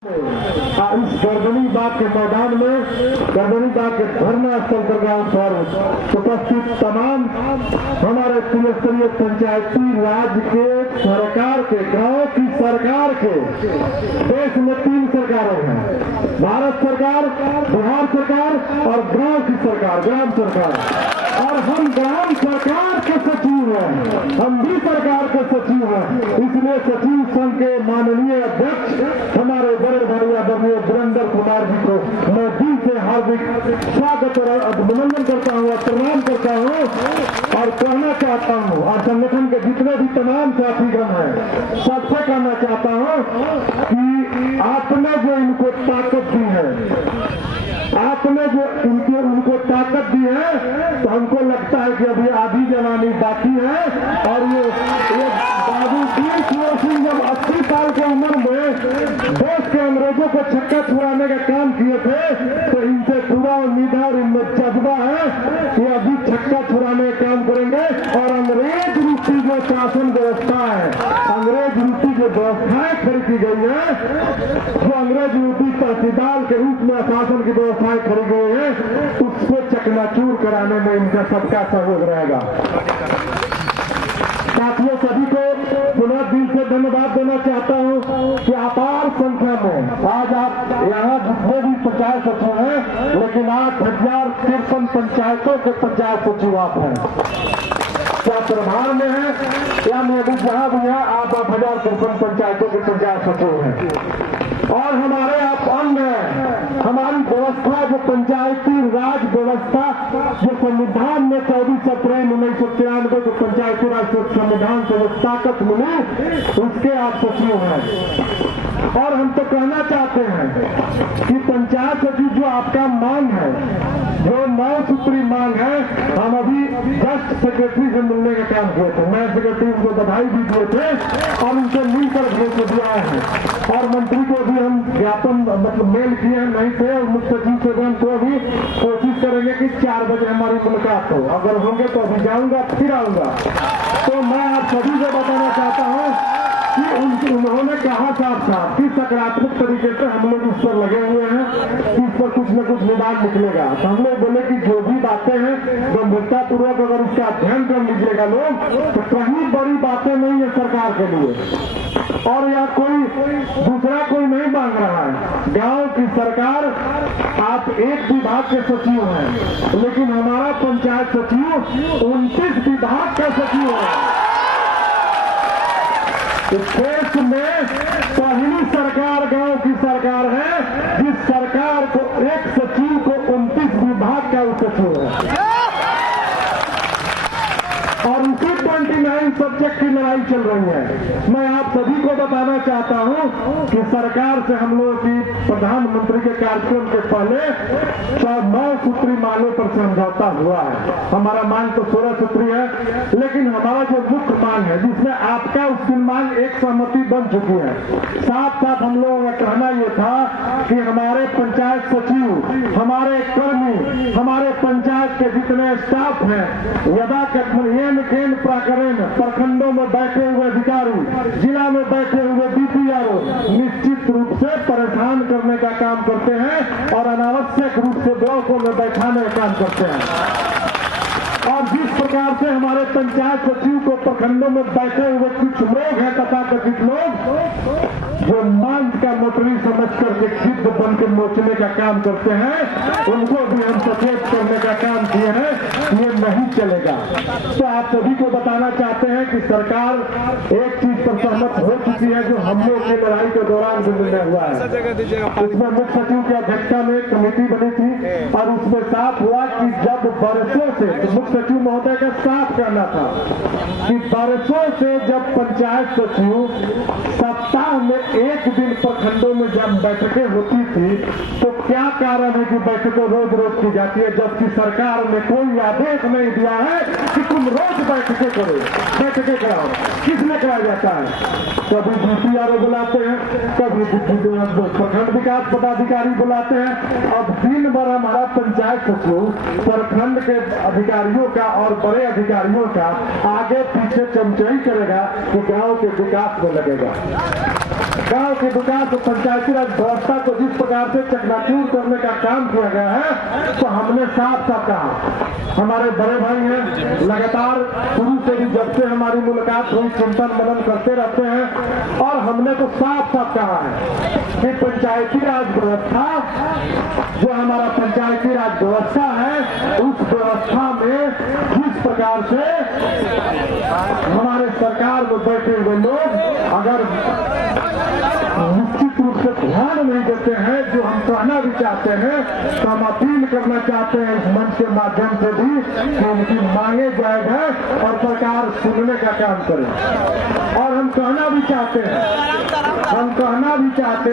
इस गर्दनी बाग के मैदान में, गर्दनी बाग के धरना स्थल पर गांव पर उपस्थित तमाम हमारे त्रिस्तरीय पंचायती राज के सरकार के, गांव की सरकार के, देश में 3 सरकारें हैं, भारत सरकार, बिहार सरकार और गांव की सरकार, ग्राम सरकार। और हम ग्राम सरकार के सचिव हैं, हम भी सरकार के सचिव हैं। इसलिए सचिव संघ के माननीय अध्यक्ष हमारे बड़े भाई आदरणीय वीरेंद्र कुमार जी को मैं दिल से हार्दिक स्वागत और अभिनंदन करता हूँ और प्रणाम करता हूँ और कहना चाहता हूँ, और संगठन के जितने भी तमाम साथीगण हैं सबसे कहना चाहता हूँ कि आपने जो इनको ताकत दी है, आपने जो उनको ताकत दी है, तो हमको लगता है कि अभी आधी जवानी बाकी है। और ये बाबू वीर कुंवर सिंह जब 80 साल की उम्र में देश के अंग्रेजों को छक्का छुड़ाने का काम किए थे, तो इनसे पूरा उम्मीद है और इनमें जज्बा है कि अभी छक्का छुड़ाने का काम करेंगे। और अंग्रेज रूपी जो शासन व्यवस्था है, अंग्रेज रूपी जो व्यवस्थाएं खड़ी की गई है, जो अंग्रेज रूपी तहसीलदार के रूप में शासन की व्यवस्थाएं खड़ी गई है, उसको चकनाचूर कराने में इनका सबका सहयोग रहेगा। साथियों, सभी को पुनः दिल से धन्यवाद देना चाहता हूं कि अपार संख्या में आज आप यहाँ जितने भी पंचायत सचिव हैं, लेकिन 8,053 पंचायतों के पंचायत सचिव आप हैं, क्या प्रभार में है या मैं भी जहां भी है, आप 8,053 पंचायतों के पंचायत सचिव हैं। और हमारे आप अंग हैं, हमारी व्यवस्था जो पंचायती राज व्यवस्था जो संविधान में 24 अप्रैल 1993 जो पंचायती राज संविधान से जो ताकत मिली, उसके आप सचिव हैं। और हम तो कहना चाहते हैं कि पंचायत सचिव जो आपका मांग है, जो 9 सूत्री मांग है, हम अभी जस्ट सेक्रेटरी से मिलने का काम किए थे, मैं सेक्रेटरी को बधाई भी दिए थे और उनसे मिलकर भेज दिया है। और मंत्री को भी हम ज्ञापन मतलब मेल किए हैं, नहीं थे, और मुख्य सचिव से को भी कोशिश करेंगे कि 4 बजे हमारी मुलाकात हो, अगर होंगे तो अभी जाऊंगा फिर आऊंगा। तो मैं आप सभी को बताना चाहता हूँ कि उन्होंने कहा साहब कि सकारात्मक तरीके से हम लोग इस पर लगे हुए हैं कि इस पर कुछ न कुछ निदान निकलेगा। तो हम लोग बोले कि जो भी बातें हैं गंभीरता पूर्वक अगर उसका अध्ययन कर लीजिएगा लोग, तो कहीं बड़ी बातें नहीं है सरकार के लिए, और या कोई दूसरा कोई नहीं मांग रहा है। गांव की सरकार, आप एक विभाग के सचिव हैं, लेकिन हमारा पंचायत सचिव 29 विभाग का सचिव है। इस देश में पहली सरकार गांव की सरकार है जिस सरकार को एक सचिव को 29 विभाग का सचिव है, और उसी 29 सब्जेक्ट की लड़ाई चल रही है। मैं आप सभी को बताना चाहता हूं कि सरकार से हम लोगों की प्रधानमंत्री के कार्यक्रम के पहले 9 सूत्री मांगों पर समझौता हुआ है। हमारा मांग तो 16 सूत्री है, लेकिन हमारा जो मुख्य मांग है जिसमें आपका उसकी मांग एक सहमति बन चुकी है। साथ साथ हम लोगों का कहना यह था कि हमारे पंचायत सचिव, हमारे कर्मी, हमारे पंचायत के जितने स्टाफ हैं, यदा केंद्र प्राकरण प्रखंडों में बैठे हुए अधिकारी, जिला में बैठे हुए बीपीआरओ निश्चित रूप से परेशान करने का काम करते हैं और अनावश्यक रूप से ब्लॉकों में बैठाने का काम करते हैं। और जिस प्रकार से हमारे पंचायत सचिव को प्रखंडों में बैठे हुए कुछ लोग हैं, तथाकथित लोग जो मांग का मोटरी समझ करके सिद्ध बन के नोचने का काम करते हैं, उनको भी हम सचेत करने का काम किए हैं, ये नहीं चलेगा। तो आप सभी को बताना चाहते हैं कि सरकार एक चीज पर सहमत हो चुकी है, जो हम लोग की लड़ाई के दौरान जो निर्णय हुआ है, उसमें मुख्य सचिव की अध्यक्षता में एक कमेटी बनी थी और उसमें साफ हुआ कि जब बरसों से, तो मुख्य सचिव महोदय का साफ कहना था कि बरसों से जब पंचायत सचिव सप्ताह में एक दिन प्रखंडों में जब बैठकें होती थी, तो क्या कारण है कि बैठकें रोज रोज की जाती है, जबकि सरकार ने कोई आदेश नहीं दिया है कि तुम रोज बैठकें करो, बैठकें कराओ। किसने कराया जाता है? कभी बीपीआरओ बुलाते हैं, कभी प्रखंड विकास पदाधिकारी बुलाते हैं। अब दिन भर हमारा पंचायत सचिव प्रखंड के अधिकारियों का और बड़े अधिकारियों का आगे पीछे चमचाई करेगा कि गांव के विकास में लगेगा। गांव के विकास और पंचायती राज व्यवस्था को जिस प्रकार से चकनाचूर करने का काम किया गया है, तो हमने साफ साफ कहा, हमारे बड़े भाई हैं, लगातार शुरू से भी जब से हमारी मुलाकात हुई चिंतन मनन करते रहते हैं, और हमने तो साफ साफ कहा है कि पंचायती राज व्यवस्था, जो हमारा पंचायती राज व्यवस्था है, उस व्यवस्था में जिस प्रकार से हमारे सरकार में बैठे हुए लोग अगर निश्चित रूप से ध्यान नहीं देते हैं, जो हम कहना भी चाहते हैं, तो हम अपील करना चाहते हैं इस मंच के माध्यम से भी कि उनकी मांगे जायज है और सरकार सुनने का काम करे। और हम कहना भी चाहते हैं